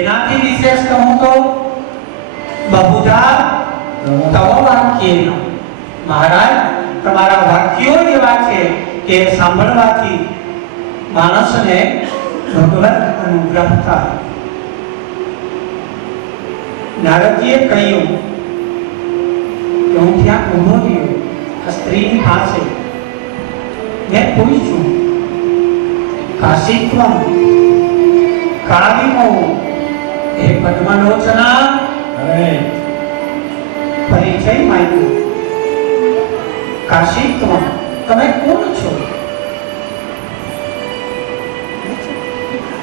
એનાથી વિશેષ કહું તો બહુધા તવ વાક્ય, મહારાજ તમારા વાક્યો એવા છે કે સાંભળવાથી માણસને ભગવત અનુગ્રહ થાય. નારદજીએ કહ્યું કે હું ત્યાં ઊભો રહ્યો આ સ્ત્રીની પાસે, મેં પૂછ્યું કાશીત્વમ કાવિમો હે પદ્મલોચના, પરિચય માંગ્યો. કાશીત્વમ તમે કોણ છો?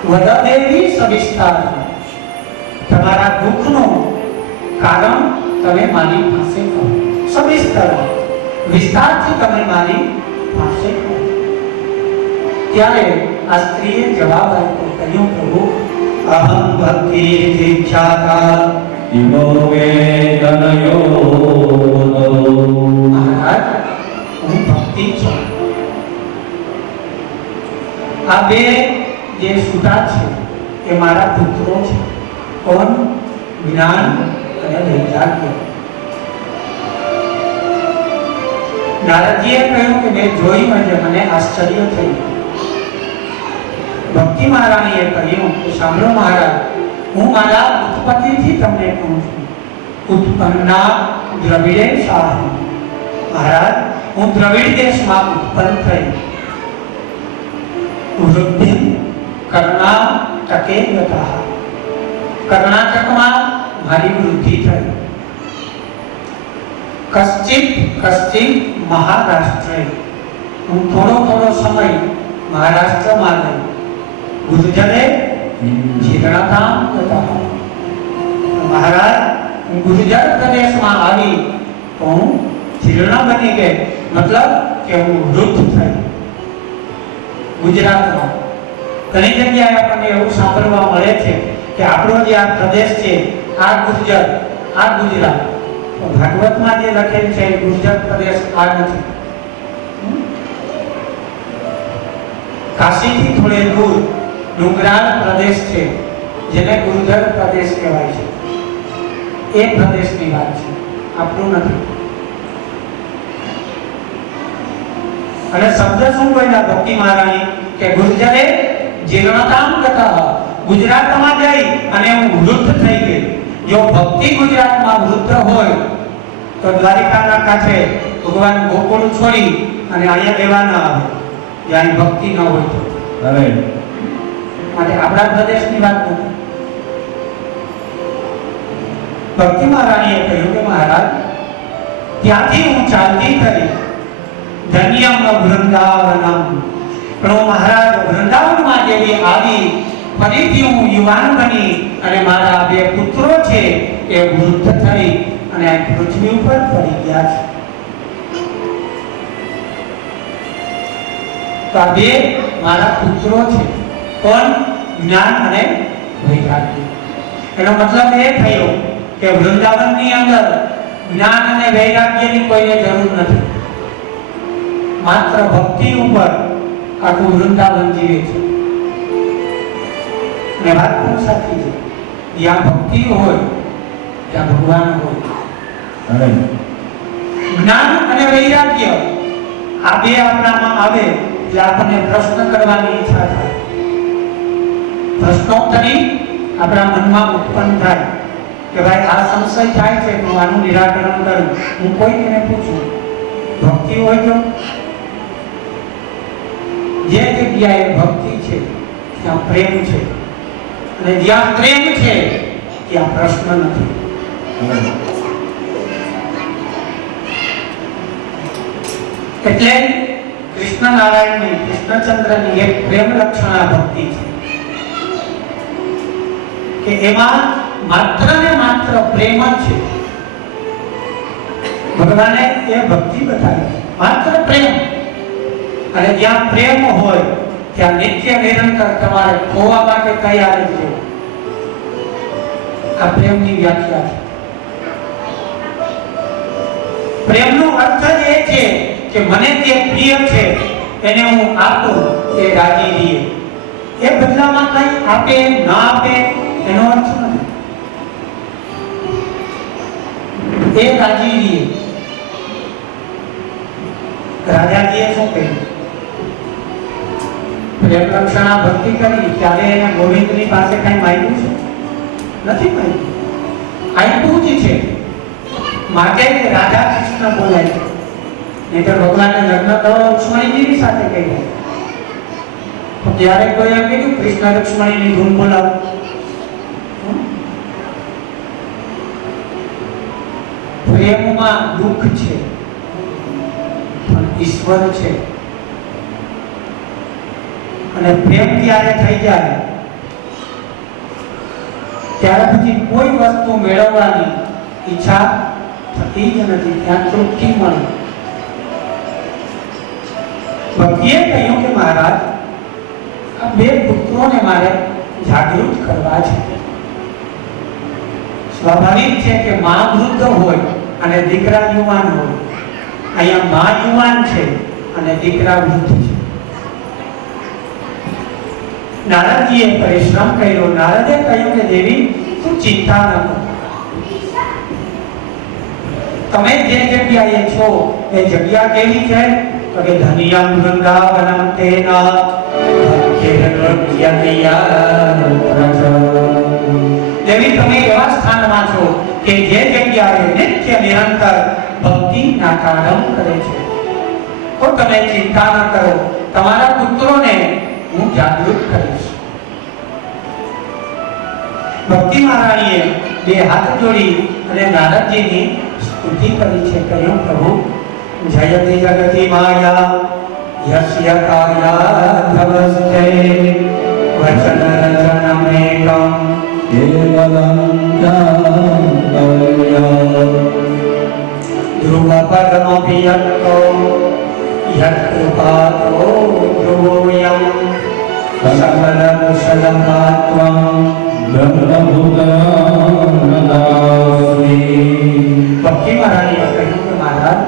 વદદેવી સવિસ્તાર, તમારા દુઃખનું કારણ તમે મારી પાસે કહો. સવિસ્તાર વિસ્તારથી તમે મારી પાસે કહો. ત્યારે આ સ્ત્રીએ જવાબ આપ્યો, કહ્યું પ્રભુ અહમ ભક્તિ દીક્ષાતા ઇમો વેદનયો. મહારાજ હું ભક્તિ છું. આ બે જે સુતા છે એ મારા પુત્રો છે. કોણ? જ્ઞાન અને વૈરાગ્ય. નારદજીએ કહ્યું કે મેં જોયું એટલે મને આશ્ચર્ય થયું. ભક્તિ મહારાણીએ કહ્યું કે સાંભળો મહારાજ, હું મારા ઉત્પત્તિથી તમને કહું છું. ઉત્પન્ના દ્રવિડે સાહુ. મહારાજ હું દ્રવિડ દેશમાં ઉત્પન્ન થઈ. વૃદ્ધિ કર્ણાટકે ગતા. કર્ણાટકમાં મારી વૃદ્ધિ થઈ. કશ્ચિત મહારાષ્ટ્રે. હું થોડો સમય મહારાષ્ટ્રમાં ગઈ. ગુર્જરે જીર્ણતામ ગતા. મહારાજ હું ગુર્જર પ્રદેશમાં આવી તો હું જીર્ણ બની ગઈ, મતલબ કે હું વૃદ્ધ થઈ. ગુજરાતમાં ઘણી જગ્યાએ આપણને એવું સાંભળવા મળે છે કે આપણો જે આ પ્રદેશ છે આ ગુર્જર, આ ગુજરાત. ભાગવતમાં જે લખેલ છે એ ગુર્જર પ્રદેશ આ નથી. કાશીથી થોડે દૂર ડુંગરાળ પ્રદેશ છે જેને ગુર્જર પ્રદેશ કહેવાય છે. એ પ્રદેશની વાત છે, આપણું નથી. અને શબ્દ શું બોલ્યા ભક્તિ મહારાણી કે ગુર્જરે જીર્ણતામ ગતા. ગુજરાતમાં જઈ અને હું વૃદ્ધ થઈ ગઈ. જો ભક્તિ ગુજરાતમાં વૃદ્ધ હોય તો દ્વારિકાના કાંઠે ભગવાન ગોકુળ છોડી અને અહીંયા રહેવા ન આવે, જ્યાં ભક્તિ ન હોય તો. માટે આપણા પ્રદેશની વાત નથી. ભક્તિ મહારાણીએ કહ્યું કે મહારાજ ત્યાંથી હું ચાલતી કરી ધન્યમ વૃંદાવનમ. પણ હું મહારાજ વૃંદાવનમાં જેવી આવી ફરીથી હું યુવાન બની અને મારા બે પુત્રો છે એ વૃદ્ધ થઈ અને આ પૃથ્વી ઉપર પડી ગયા છે. તો આ બે મારા પુત્રો છે. કોણ? જ્ઞાન અને વૈરાગ્ય. એનો મતલબ એ થયો કે વૃંદાવનની અંદર જ્ઞાન અને વૈરાગ્યની કોઈને જરૂર નથી. માત્ર ભક્તિ ઉપર આખું વૃંદાવન જીવે છે. ને વાત પણ સાચી છે. જ્યાં ભક્તિ હોય ત્યાં ભગવાન હોય. જ્ઞાન અને વૈરાગ્ય આ બે આપણામાં આવે એટલે આપણને પ્રશ્ન કરવાની ઈચ્છા થાય. પ્રશ્નોત્તરી આપણા મનમાં ઉત્પન્ન થાય કે ભાઈ આ સંશય થાય છે તો આનું નિરાકરણ કરું. હું કોઈને પૂછું. ભક્તિ હોય તો જે જગ્યાએ ભક્તિ છે ત્યાં પ્રેમ છે, અને જ્યાં પ્રેમ છે ત્યાં પ્રશ્ન નથી. એટલે કૃષ્ણ નારાયણની, કૃષ્ણચંદ્રની એક પ્રેમ લક્ષણા ભક્તિ છે કે એમાં માત્ર ને માત્ર પ્રેમ જ છે. ભગવાને એ ભક્તિ બતાવી, માત્ર પ્રેમ. અને જ્યાં પ્રેમ હોય ત્યાં નિત્ય નિરંતર તમારે ખોવા માટે તૈયાર જ રહેવું. આ પ્રેમની વ્યાખ્યા છે. પ્રેમનો અર્થ જ એ છે કે મને જે પ્રિય છે એને હું આપું, એ રાજી રહે. એ બદલામાં કઈ આપે ના આપે એનો અર્થ નથી. એ રાજી રહીએ. રાજાજીએ શું કહ્યું? પ્રેમ લક્ષણા ભક્તિ કરી ત્યારે એને ગોવિંદની પાસે કઈ માંગ્યું છે? નથી માંગ્યું. આપ્યું જ છે. માટે રાધા કૃષ્ણ બોલાય છે. નહીં તો ભગવાનને લગ્ન તો લક્ષ્મણીજીની સાથે કહી. તો ત્યારે કોઈ એમ કીધું કૃષ્ણ લક્ષ્મણીની ધૂન બોલાવો. પ્રેમમાં દુઃખ છે પણ ઈશ્વર છે. અને પ્રેમ ત્યારે થઈ જાય ત્યારે પછી કોઈ વસ્તુ મેળવવાની ઈચ્છા થતી જ નથી. ત્યાં તૃપ્તિ મળે. ભક્તિએ કહ્યું કે મહારાજ આ બે પુત્રોને મારે જાગૃત કરવા છે. સ્વાભાવિક છે કે માં વૃદ્ધ હોય અને દીકરા યુવાન હોય. અહીંયા માં યુવાન છે અને દીકરા વૃદ્ધ છે. નારદજીએ પરિશ્રમ કર્યો. નારદે કહ્યું કે દેવી તું ચિંતા ન કર. તમે જે જગ્યાએ છો એ જગ્યા કેવી છે? તો કે ધનિયમ વૃંદાવનમ તેના દેવી તમે એવા સ્થાનમાં છો કે જે જગ્યાએ નિત્ય નિરંતર ભક્તિ નાકારમ કરે છે. તો તમે ચિંતા ન કરો. તમારા પુત્રોને હું જાગૃત કરીશ. ભક્તિ મહારાણીએ બે હાથ જોડી અને નારદજીની સ્તુતિ કરી છે. કહ્યું પ્રભુ જયતિ જગતિ માયા યસ્ય કાયાધવસ્તે વચન રચનમેકં કેવલં ચાંતલ્ય ધ્રુવ પદમપિ યત્કો યત્કૃપાતો ધ્રુવોયં સકલ કુશલપાત્વં ભક્તિ મહારાણીએ કહ્યું કે મહારાજ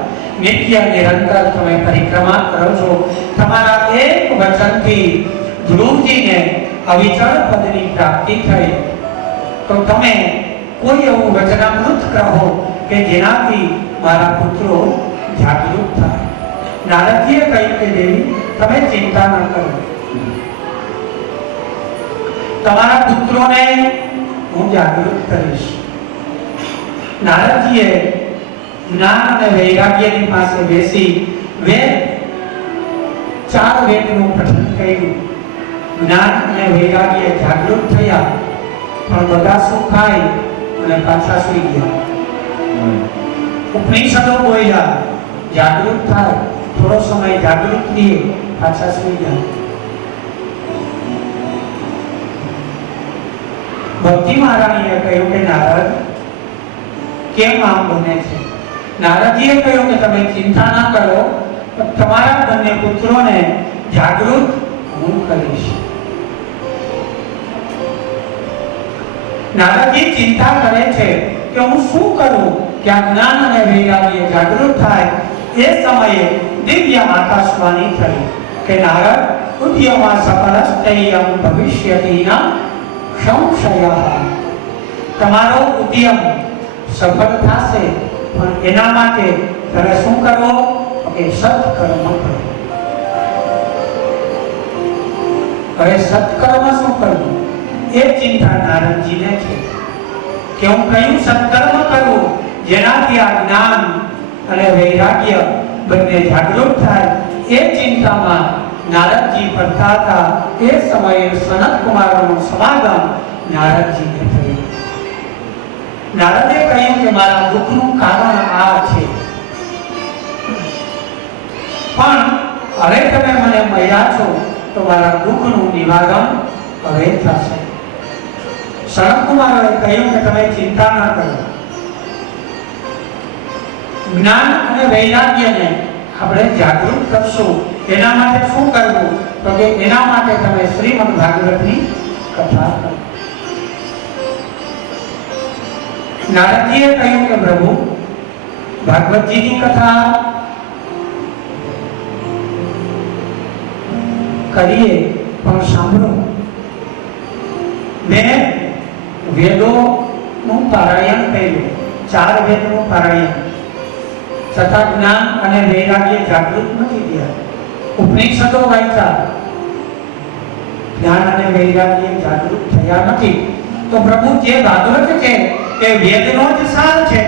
નિત્ય નિરંતર તમે પરિક્રમા કરો છો. તમારા એક વચનથી ધ્રુવજીને અવિચળ પદની પ્રાપ્તિ થઈ. તો તમે કોઈ એવું વચનામૃત કહો કે જેનાથી મારા પુત્રો જાગૃત થાય. નારદજીએ કહ્યું કે દેવી તમે ચિંતા ન કરો. તમારા પુત્રોને હું જાગૃત કરીશ. નારદજીએ જ્ઞાન અને વૈરાગ્યની પાસે બેસી ચાર વેદનું પઠન કર્યું. જ્ઞાન અને વૈરાગ્ય જાગૃત થયા પણ બધા શું ખાય અને પાછા સુઈ ગયા. ઉપનિષદો બોલ્યા જાગૃત થાય, થોડો સમય જાગૃત રહીએ, પાછા સુઈ ગયા. ભક્તિ મહારાણીએ કહ્યું કે નારદ કેમ આમ બને છે? નારદજીએ કહ્યું કે તમે ચિંતા ના કરો. તમારા બંને પુત્રોને જાગૃત હું કરીશ. નારદજી ચિંતા કરે છે કે હું શું કરું કે આ જ્ઞાન અને વૈરાગ્ય જાગૃત થાય. એ સમયે દિવ્ય આકાશવાણી થઈ કે નારદ ઉદ્યમા સફલસ્તેયં ભવિષ્યતિના સંશયઃ. તમારો ઉદ્યમ સફળ થશે પણ એના માટે તમે શું કરો કે સત્કર્મ કરો. હવે સત્કર્મ શું કરવું એ ચિંતા નારદજીને છે કે હું કયું સત્કર્મ કરું જેનાથી આ જ્ઞાન અને વૈરાગ્ય બંને જાગૃત થાય. એ ચિંતામાં નારદજી પડતા હતા. એ સમયે સનત કુમારનું સમાગમ નારદજીને થયું. નારદે કહ્યું કે મારા દુઃખનું કારણ આ છે પણ હવે તમે મને મળ્યા છો તો મારા દુઃખનું નિવારણ હવે થશે. સનત કુમારોએ કહ્યું કે તમે ચિંતા ન કરો. જ્ઞાન અને વૈરાગ્યને આપણે જાગૃત કરશું. એના માટે શું કરવું તો કે એના માટે તમે શ્રીમદ ભાગવતની કથા કરો. નારદજીએ કહ્યું કે પ્રભુ ભાગવતજીની કથા કરીએ પણ સાંભળો. મેં વેદોનું પારાયણ કર્યું, 4 વેદનું પારાયણ, છતાં જ્ઞાન અને વૈરાગ્ય જાગૃત નથી થયા. ઉપનિષદો વાંચ્યા, જ્ઞાન અને વૈરાગ્ય જાગૃત થયા નથી. તો પ્રભુ જે ભાગવત છે એ વેદનો જ સાર છે.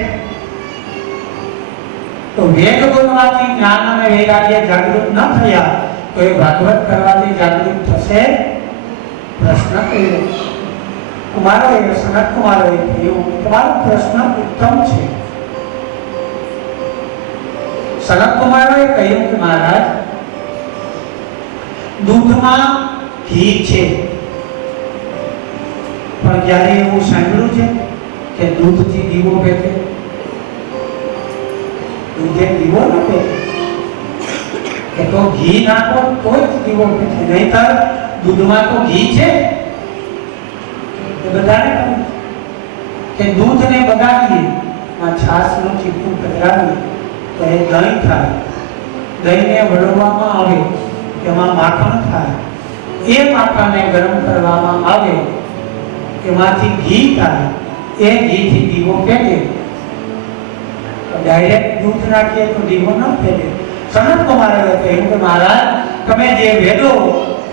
તો વેદ બોલવાથી જ્ઞાન અને વૈરાગ્ય જાગૃત ન થયા તો એ ભાગવત કરવાથી જાગૃત થશે? પ્રશ્ન કર્યો કુમારોએ, સનત કુમારોએ કહ્યું, તમારો પ્રશ્ન ઉત્તમ છે. સનત કુમારોએ કહ્યું કે મહારાજ, દૂધમાં ઘી છે, પણ ક્યારે એવું સાંભળ્યું છે કે દૂધથી દીવો પેટે? દૂધે દીવો ન પેટે. એ તો ઘી નાખો તો જ દીવો પેટે, નહીંતર દૂધમાં તો ઘી છે. એ બધાને કહ્યું કે દૂધને બગાડીએ, છાશનું ચીપકું પધરાવીએ તો એ દહીં થાય. દહીંને વળવામાં આવે, એમાં માખણ થાય. એ માખણને ગરમ કરવામાં આવે, એમાંથી ઘી થાય. એ ઘીથી દીવો પેટે. ડાયરેક્ટ દૂધ નાખીએ તો દીવો ન પેટે. સનત કુમારોએ કહ્યું કે મહારાજ, તમે જે વેદો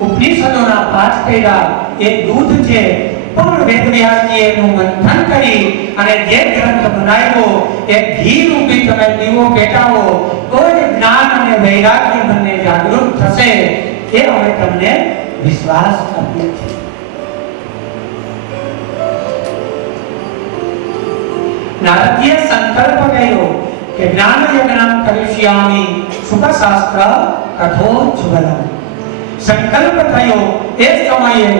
ઉપનિષદોના પાઠ કર્યા એ દૂધ છે, પણ વેદવ્યાસજીએ એનું મંથન કરી અને જે ગ્રંથ બનાવ્યો એ ઘી રૂપી તમે દીવો પેટાવો તો જ જ્ઞાન અને વૈરાગ્ય બંને જાગૃત થશે. એ અમે તમને વિશ્વાસ આપીએ છીએ. નારદજીએ સંકલ્પ કર્યો કે જ્ઞાન યજ્ઞં કરિષ્યામિ સુખશાસ્ત્ર કથોજ્જવલમ. સંકલ્પ થયો એ સમયે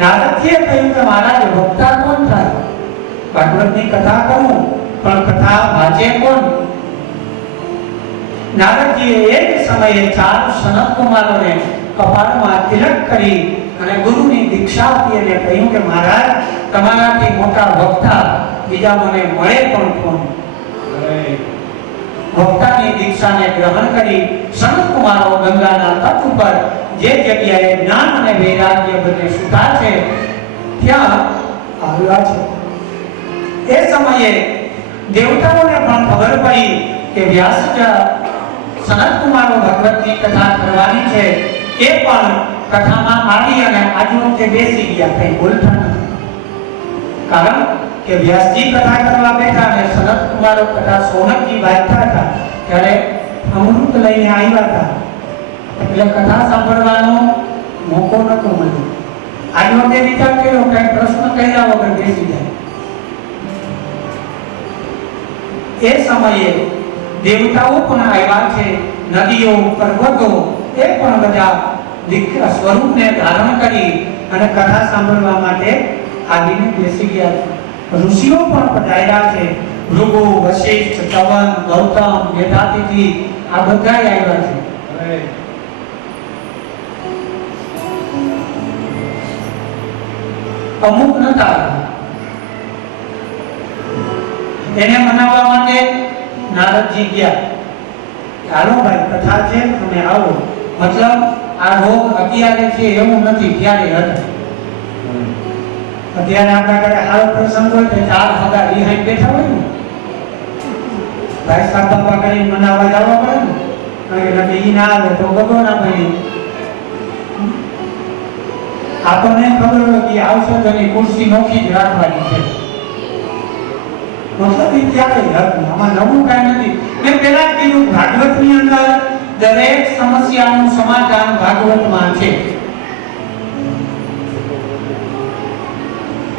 નારદજીએ કહ્યું કે મહારાજ, વક્તા કોણ થાય? ભાગવતની કથા કરું, પણ કથા વાંચે કોણ? નારદજીએ એક સમયે 4 સનત કુમારોને કપાળમાં તિલક કરી અને ગુરુની દીક્ષા આપી અને કહ્યું કે મહારાજ, તમારાથી મોટા વક્તા બીજા મને મળે પણ કોણ? વક્તાની દીક્ષાને ગ્રહણ કરી સનત કુમારો ગંગાના તટ ઉપર જે જગ્યાએ જ્ઞાન અને વૈરાગ્ય બંને સુધા છે ત્યાં આવ્યા છે. એ સમયે દેવતાઓને પણ ખબર પડી કે વ્યાસજી સનત કુમારો ભગવતની કથા કરવાની છે. એ પણ કથામાં આવી અને આજુબાજુ બેસી ગયા, કઈ બોલતા નથી. કારણ કે વ્યાસજી કથા કરવા બેઠા અને સનત કુમારો કથા સોનકજી વાંચતા હતા ત્યારે અમૃત લઈને આવ્યા હતા, એટલે કથા સાંભળવાનો મોકો નતો મળ્યો. આજુબાજુ વિચાર કર્યો કઈ પ્રશ્ન કર્યા વગર બેસી જાય. એ સમયે દેવતાઓ પણ આવ્યા છે, નદીઓ, પર્વતો એ પણ બધા દિવ્ય સ્વરૂપને ધારણ કરી અને કથા સાંભળવા માટે આવીને બેસી ગયા છે. ઋષિઓ પણ પધાર્યા છે. ભૃગુ, વશિષ્ઠ, ચવન, ગૌતમ, મેધાતિથિ આ બધા આવ્યા છે. અમુક નતા, એને મનાવવા માટે નારદજી ગયા. ચાલો ભાઈ, કથા છે, તમે આવો. મતલબ આ રોગ અત્યારે છે એવું નથી, ત્યારે હતો. અત્યારે આપણા ઘરે આવો પ્રસંગ હોય તો 4 હગા રિહાઈ બેઠા હોય ને, ભાઈ સાહેબ બાપા કરીને મનાવવા જવા પડે ને, કારણ કે ઈ ના આવે તો ગગો ના બની. આપણને ખબર હોય કે આવશે તો એની ખુરશી નોખી જ રાખવાની છે. મતલબ એ ત્યારે હતું, આમાં નવું કાંઈ નથી. મેં પહેલા જ કીધું, ભાગવતની અંદર દરેક સમસ્યાનું સમાધાન ભાગવતમાં છે.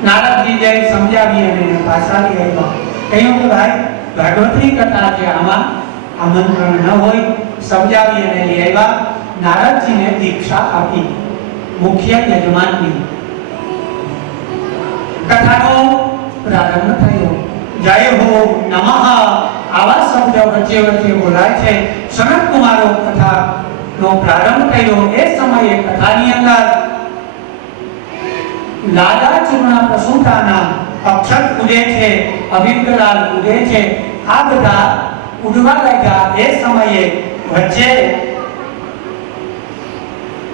નારદજી જઈ સમજાવી અને પાછા લઈ આવ્યા. કહ્યું કે ભાઈ, ભાગવતની કથા છે, આમાં આમંત્રણ ન હોય. સમજાવી અને લઈ આવ્યા. નારદજીને દીક્ષા આપી, મુખ્ય યજમાનની. કથાનો પ્રારંભ થયો. જય હો, નમઃ આવા શબ્દ વચ્ચે વચ્ચે બોલાય છે. સનત કુમારો કથાનો પ્રારંભ કર્યો. એ સમયે કથાની અંદર લાલા ચૂર્ણા પ્રસૂતાના અક્ષર ઉડે છે, અવિંદલાલ ઉડે છે, આ બધા ઉડવા લાગ્યા. એ સમયે વચ્ચે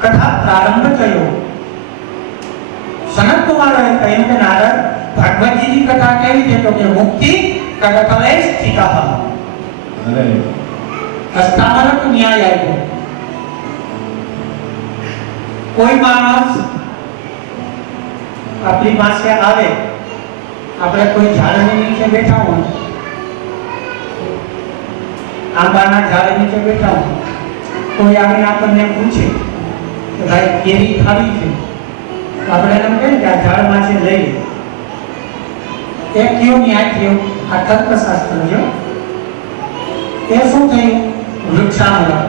કથા પ્રારંભ થયો. સનત કુમારોએ કહ્યું કે નારદ, ભાગવતજીની કથા કેવી છે? તો કે મુક્તિ કડકલે સ્થિતઃ અરે અસ્થાનક ન્યાય આવ્યો. કોઈ માણસ આપણી પાસે આવે, આપણે કોઈ ઝાડની નીચે બેઠા હોય, આંબાના ઝાડ નીચે બેઠા હોય, કોઈ આવીને આપણને પૂછે કે ભાઈ કેરી ખાવી છે, તો આપણે એમ કહીએ કે આ ઝાડમાં છે લઈ લે. એ કયો ન્યાય થયો? આ તર્કશાસ્ત્ર છે. એ શું થયું? વૃક્ષામૂળ,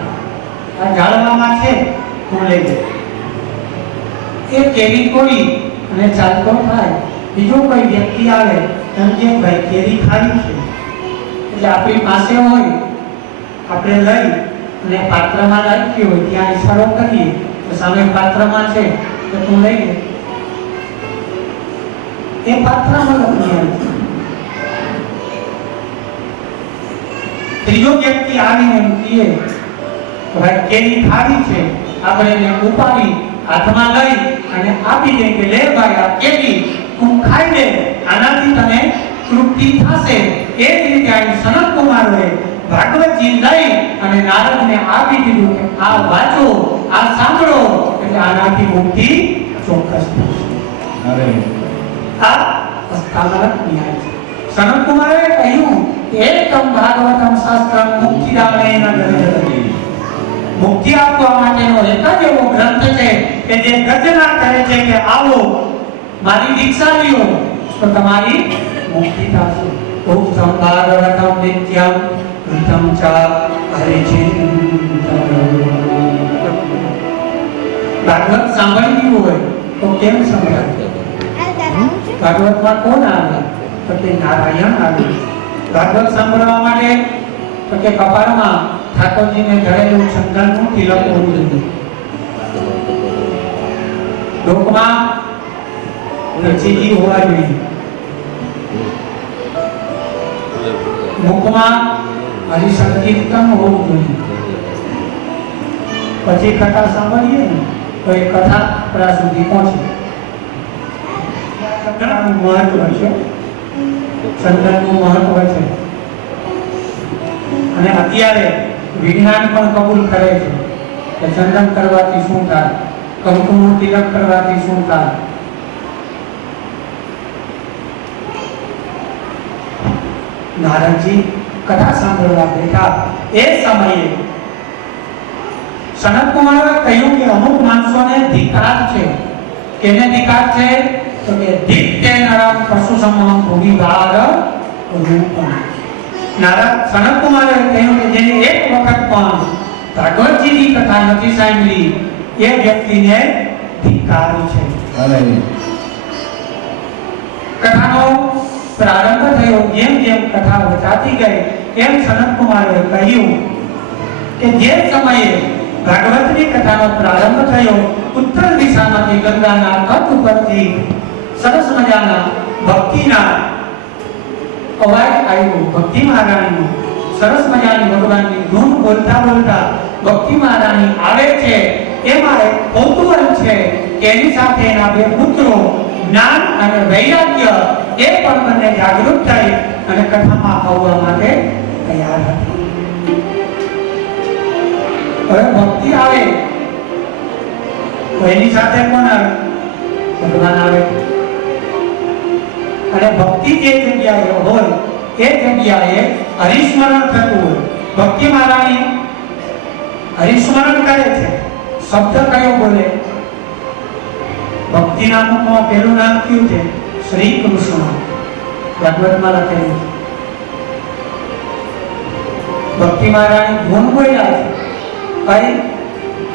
આ ઝાડવામાં છે, તું લઈ લે. એ કેરી તોડી અને ચાલતો થાય, બીજો કોઈ વ્યક્તિ આવે એમ કે ભાઈ કેરી ખાવી છે, એટલે આપણી પાસે હોય આપણે લઈ અને પાત્રમાં રાખી હોય ત્યાં ઈશારો કરીએ તો સામે પાત્રમાં છે તો તું લઈ લે. એ પાત્રમાં લખી છે. ત્રીજો વ્યક્તિ આવીને એમ કહે કે ભાઈ કેરી ખાવી છે, આપણે એને ઉપાડી હાથમાં લઈ અને આપી દે કે લે ભાઈ આ કેરી તું ખાઈ લે, આનાથી તને તૃપ્તિ થશે. એ જ રીતે આ સનત કુમારોએ ભાગવતજી લઈ અને નારદને આપી દીધું કે આ વાંચો, આ સાંભળો, એટલે આનાથી મુક્તિ ચોક્કસ થશે. અરે આ અસ્થાનક ન્યાય છે. સનત કુમારે કહ્યું એકમ ભાગવતમ શાસ્ત્રમ મુક્તિદાનેન ગર્જયતિ. મુક્તિ આપવા માટેનો એક જ એવો ગ્રંથ છે કે જે ગર્જના કરે છે કે આવો મારી દીક્ષા લ્યો તો તમારી મુક્તિ થશે. ઉક્તમ ભાગવતમ નિત્યમ કૃતમ ચ હરિચિંતનમ. ભાગવત સાંભળવી હોય તો કેમ સંભળાય? ભાગવતમાં કોણ આવે? તો કે નારાયણ આવે. ભાગવત સાંભળવા માટે તો કે કપાળમાં ઠાકોરજીને ધરેલું ચંદનનું તિલક હોવું જોઈએ. ડોકમાં રચીજી હોવા જોઈએ. મુખમાં હરિસંકીર્તન હોવું જોઈએ. પછી કથા સાંભળીએ ને તો એ કથા આપણા સુધી પહોંચે. ચંદનનું મહત્વ છે. ચંદનનું મહત્વ છે. અને અત્યારે વિજ્ઞાન પણ કબૂલ કરે છે કે ચંદન કરવાથી શું થાય, કંકુનું તિલક કરવાથી શું થાય. નારદજી કથા સાંભળવા બેઠા એ સમયે સનત કુમારે કહ્યું કે અમુક માણસોને ધિકાર છે. કેને ધિકાર છે? તો કે ધિક્તે નરમ પશુ સમમ ભૂમિભાર રૂપમ. નારદ સનત કુમારે કહ્યું કે જેને એક વખત પણ ભાગવતજીની કથા નથી સાંભળી એ વ્યક્તિને ધિકાર છે. અરે કથાનો પ્રારંભ થયો. જેમ જેમ કથા વચાતી ગઈ એમ સનત કુમારે કહ્યું કે જે સમયે ભાગવતની કથાનો પ્રારંભ થયો, ઉત્તર દિશામાંથી ગંગાના તટ ઉપરથી સરસ મજાના ભક્તિના અવાજ આવ્યો. ભક્તિ મહારાણી સરસ મજાની ભગવાનની ધૂન બોલતા બોલતા ભક્તિ મહારાણી આવે છે. એમાં એક કૌતૂહલ છે કે એની સાથે એના બે પુત્રો જ્ઞાન અને વૈરાગ્ય એ પણ બંને જાગૃત થઈ અને કથામાં આવવા માટે તૈયાર હતા. હવે ભક્તિ આવે તો એની સાથે કોણ આવે? ભગવાન આવે. અને ભક્તિ જે જગ્યાએ હોય એ જગ્યાએ હરિસ્મરણ થતું હોય. ભક્તિ મહારાણી હરિસ્મરણ કરે છે. શબ્દ કયો બોલે? ભક્તિ નામમાં પહેલું નામ કયું છે? શ્રી કૃષ્ણ. ભાગવતમાં લખેલું છે. ભક્તિ મહારાણી ધૂન બોલ્યા છે. કઈ?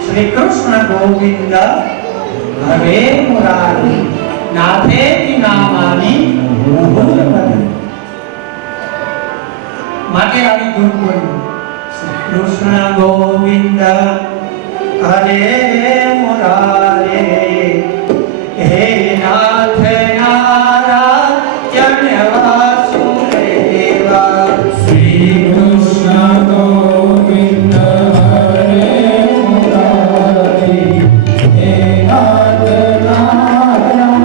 શ્રી કૃષ્ણ ગોવિંદ હરે મુરારી નાથેતિ નામાની ભૂલપતિ. માટે આવી ધૂન બોલ્યું. શ્રી કૃષ્ણ ગોવિંદ હરે મુરારે હે નાથ નારાયણ વાસુદેવા. શ્રી કૃષ્ણ ગોવિંદ હરે મુરારી હે નાથ નારાયણ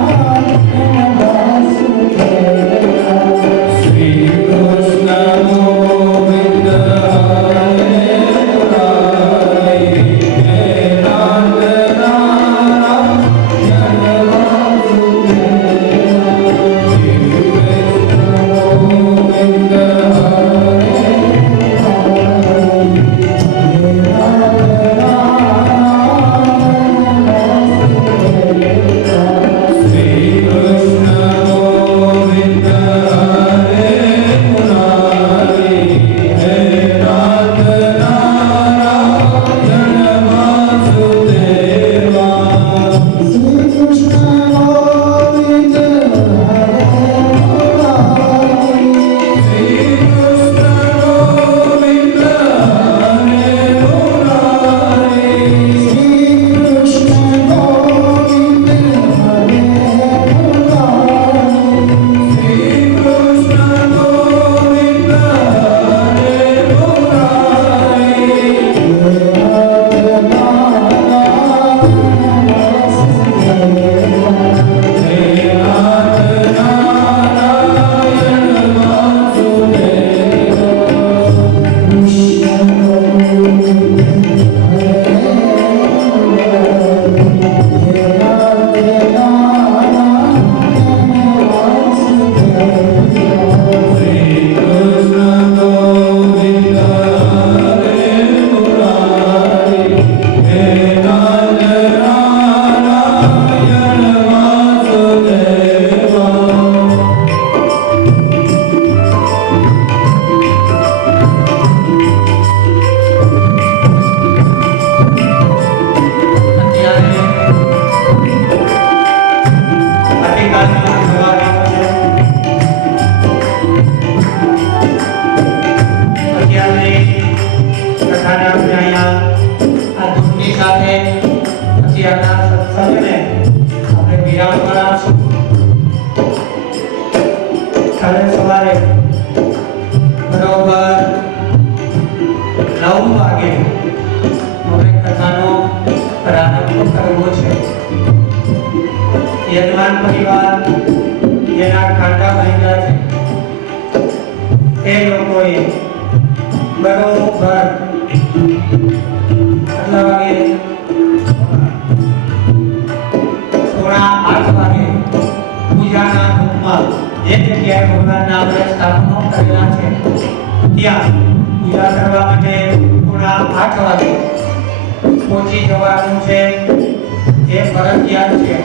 યજમાન પરિવાર જેના ખાંડા બાંધ્યા છે એ લોકોએ બરોબર કેટલા વાગે 8 વાગે પૂજાના રૂપમાં જે જગ્યાએ ભગવાનના આપણે સ્થાપનો કરેલા છે ત્યાં પૂજા કરવા માટે 8 વાગે પહોંચી જવાનું છે એ ફરજિયાત છે.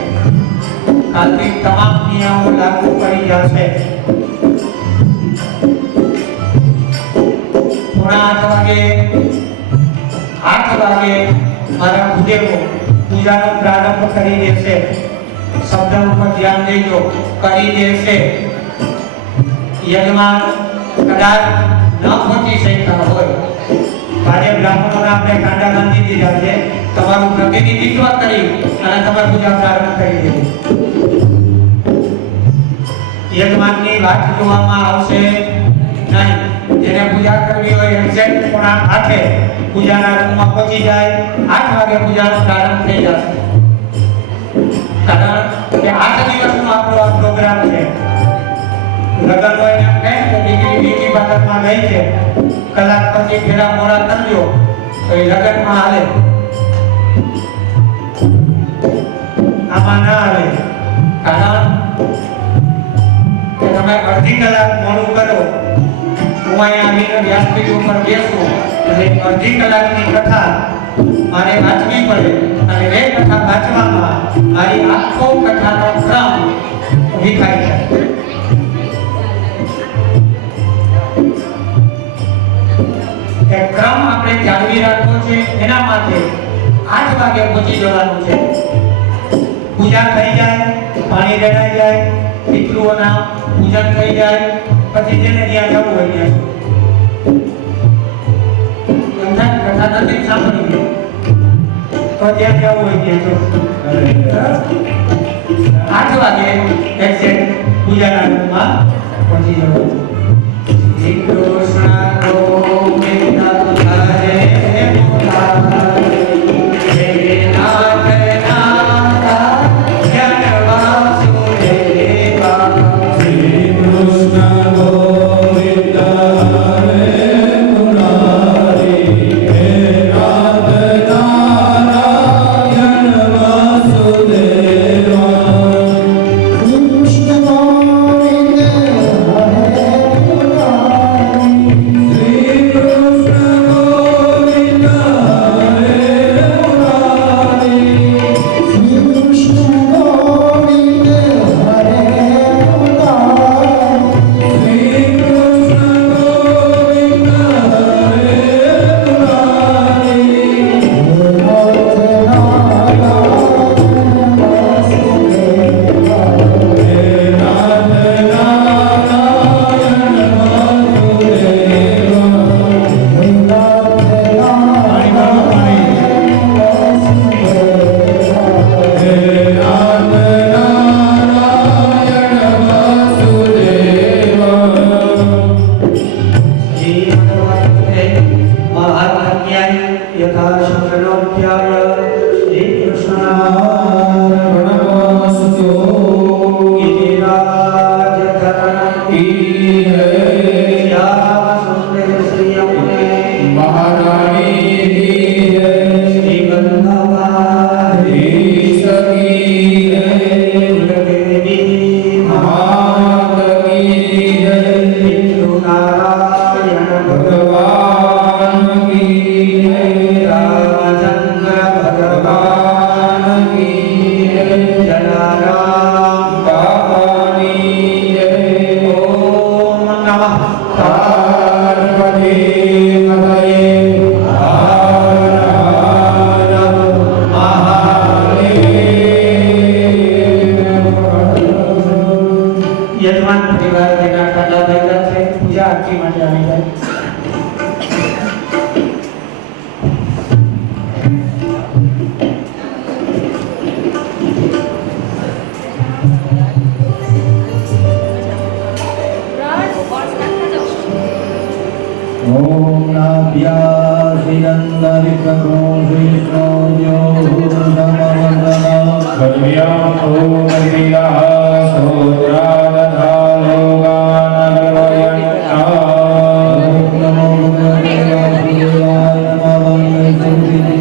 કાલથી તમામ નિયમો લાગુ કરી જશે. 8 વાગે મારા ગુરુદેવો પૂજાનો પ્રારંભ કરી દેશે. શબ્દ ઉપર ધ્યાન દેજો. કરી દેશે. યજમાન કદાચ ન પહોંચી શકતા હોય આજે બ્રાહ્મણોને આપણે કાંડા બાંધી દીધા છે. તમારું પ્રતિનિધિત્વ કરી અને તમારી પૂજા પ્રારંભ કરી દેજો. યજમાનની વાત જોવામાં આવશે નહીં. જેને પૂજા કરવી હોય એક્ઝેક્ટ 8 પૂજાના રૂમમાં પહોંચી જાય. 8 વાગે પૂજાનો પ્રારંભ થઈ જશે. કારણ કે 8 દિવસનો આપણો આ પ્રોગ્રામ છે. લગન હોય એમ કહે કે દીકરી બીજી બાબતમાં ગઈ છે, કલાક પછી ફેરા મોડા કરજો તો એ લગનમાં હાલે. આમાં ના હાલે. કારણ કે તમે અડધી કલાક મોડું કરો, હું અહીંયા આવીને વ્યાસપીઠ ઉપર બેસું એટલે અડધી કલાકની કથા મારે વાંચવી પડે અને એ કથા વાંચવામાં મારી આખો કથાનો ક્રમ વિખાઈ જાય. એ ક્રમ આપણે જાળવી રાખવો છે. એના માટે 8 વાગે પહોંચી જવાનું છે. પૂજા થઈ જાય, પાણી રેડાઈ જાય, પિતૃઓના પૂજન થઈ જાય, પછી જેને ત્યાં જવું હોય ત્યાં કથા નથી સાંભળી તો ત્યાં જવું હોય ત્યાં 8 વાગે એક્ઝેક્ટ પૂજાના રૂમમાં પહોંચી જવાનું. શ્રી કૃષ્ણ ગોવિંદ હરે Hallelujah.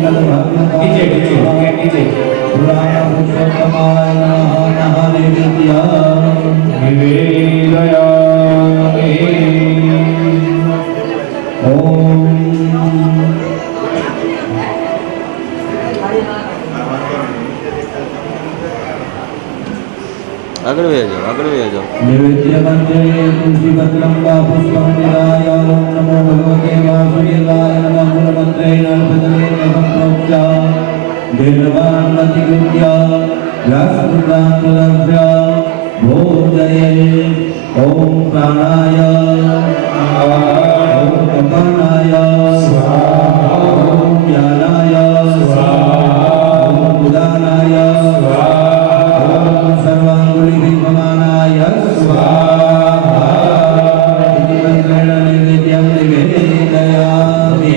नीचे पुराण पुरुषोत्तमाय नमः निवेदयामि ओम આગળ વહી જાઓ निवेद्य मंत्रे तुलसी पत्रं वा पुष्पं निराय ओम नमो भगवते वासुदेवाय नमः मूलमन्त्रे नरपतये नमः प्रोक्त्या देववान्नतिकृत्या व्यासपुत्रान्तरभ्य भोजये ओम प्राणाय ओम अपानाय ओम ज्ञानाय ओम उदानाय ओम सर्वाङ्गुलिभिर्भमानाय स्वाहा इति मन्त्रेण नैवेद्यं निवेदयामि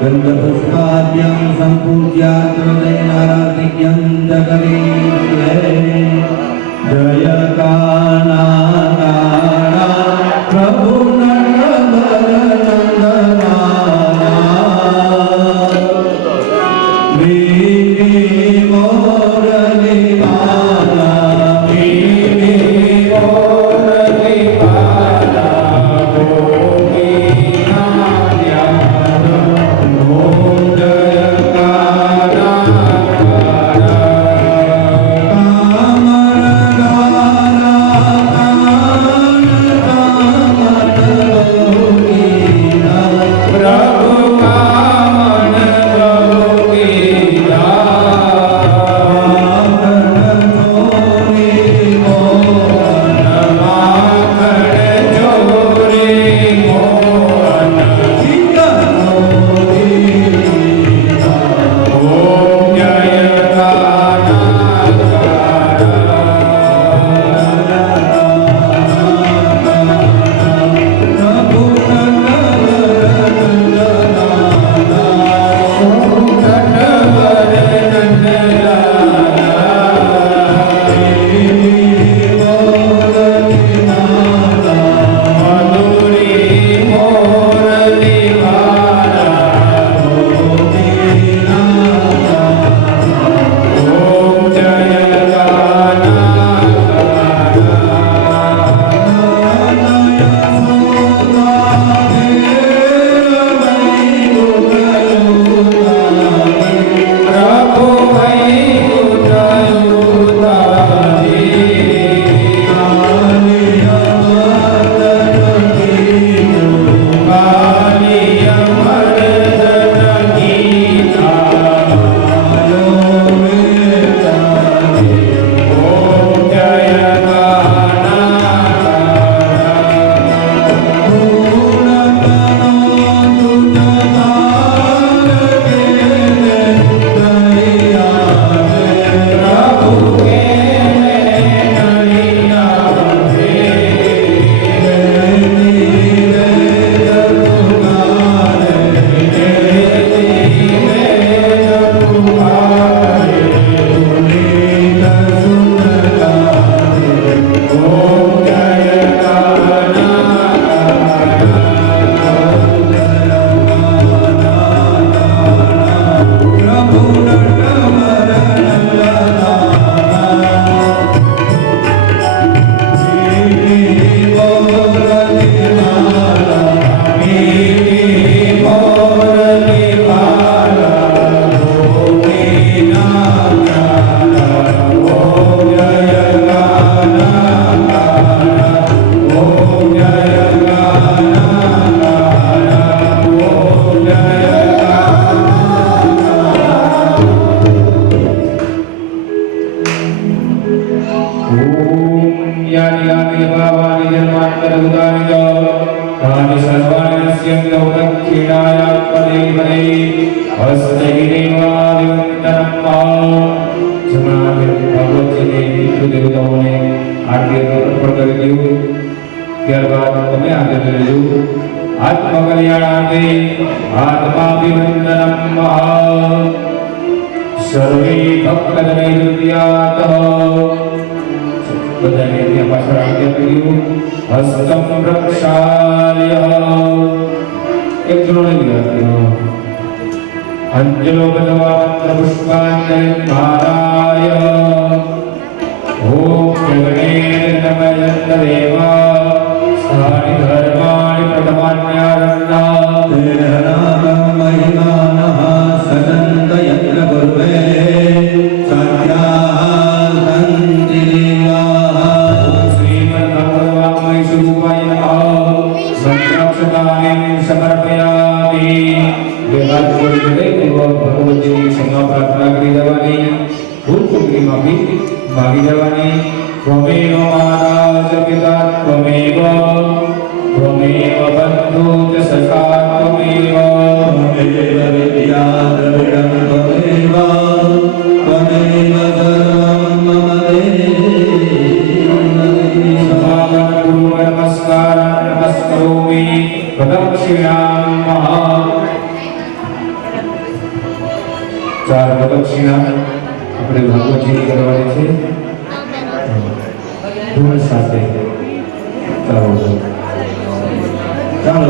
गन्धपुष्पाद्यं सम्पूज्य हृदयनाराधिक्यं जगदीश्वरे जय कानाकाना प्रभु नन्दनन्दना वीणी मोरलीमाला वीणी मोरलीमाला गोपीनाथ्या દેવી દેવાદિવંદનમ જમણા ભગવતજીને પિતૃ દેવતાઓને આરતી અર્પણ કરી દીધું. ત્યારબાદ તમે આગળ લેજો. આત્મકલ્યાણાર્થે આત્માભિવંદનમ સર્વે ભક્તજને દુર્યાત બધાને ત્યાં પાછળ આગળ કર્યું. હસ્તમ પ્રક્ષાલ્ય એક જણો લઈ ગયા. અંજલો બદવા મંત્ર પુષ્પાંજલિ ધારાય ઓમ જગણે નમયંત દેવા સ્થાનિ ધર્માણિ પ્રથમાન્યારન્ના દેહનાગમ મહિમાનઃ સદંત યત્ર ગુર્વે સત્યાઃ સંતિ દેવાઃ શ્રીમદ્ભગવદ્વાङ्मयि स्वरूपाय नमः મંત્રાક્ષતાને સમર્પયામિ. વેદાંત બોલીને ભગવતજીની ક્ષમા પ્રાર્થના કરી દેવાની. ભૂલ ચૂકની માગી દેવાની. ત્વમેવ માતા ચ પિતા ત્વમેવ બંધુ ચ સખા ત્વમેવ ત્વમેવ વિદ્યા દ્રવિડં ત્વમેવ સર્વં મમ દેવ. સમાગમ ગુરુ નમસ્કરોમિ પ્રદક્ષિણામ. ચાર પ્રદક્ષિણા આપણે ભગવતજીની કરવાની છે. ધૂળ સાથે ચાલો ચાલો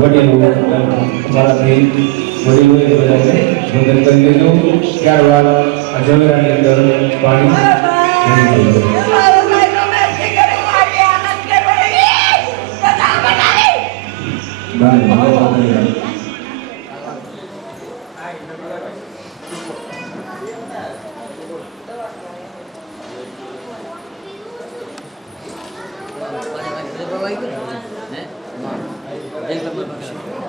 વડીલો મારાથી વડીલોએ બધાને વંદન કરી દેજો. ત્યારબાદ આ ઝવેરાની અંદર પાણી ભરી દેજો. Baik,